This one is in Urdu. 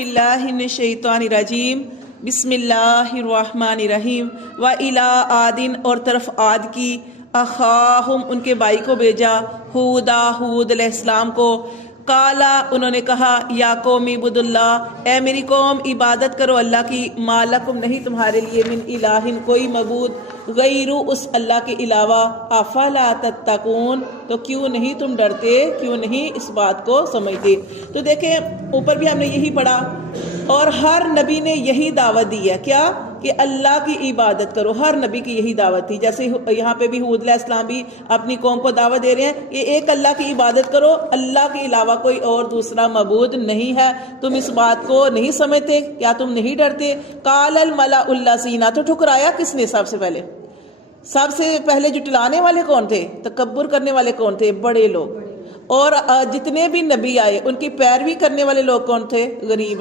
اللہ من الشیطان الرجیم بسم اللہ الرحمن الرحیم وَإِلَىٰ عَادٍ اور طرف عاد کی اخاہم ان کے بھائی کو بھیجا ہود علیہ السلام کو قالا انہوں نے کہا یا قوم اعبدوا اللہ اے میری قوم عبادت کرو اللہ کی ما لکم نہیں تمہارے لیے من الہ کوئی معبود غیرو اس اللہ کے علاوہ افلا تتقون تو کیوں نہیں تم ڈرتے کیوں نہیں اس بات کو سمجھتے۔ تو دیکھیں اوپر بھی ہم نے یہی پڑھا اور ہر نبی نے یہی دعوت دی ہے کیا کہ اللہ کی عبادت کرو، ہر نبی کی یہی دعوت تھی۔ جیسے یہاں پہ بھی ہود علیہ السلام بھی اپنی قوم کو دعوت دے رہے ہیں کہ ایک اللہ کی عبادت کرو، اللہ کے علاوہ کوئی اور دوسرا معبود نہیں ہے، تم اس بات کو نہیں سمجھتے، کیا تم نہیں ڈرتے؟ قال الملأ الذین تو ٹھکرایا کس نے؟ سب سے پہلے جٹلانے والے کون تھے؟ تکبر کرنے والے کون تھے؟ بڑے لوگ۔ اور جتنے بھی نبی آئے ان کی پیروی کرنے والے لوگ کون تھے؟ غریب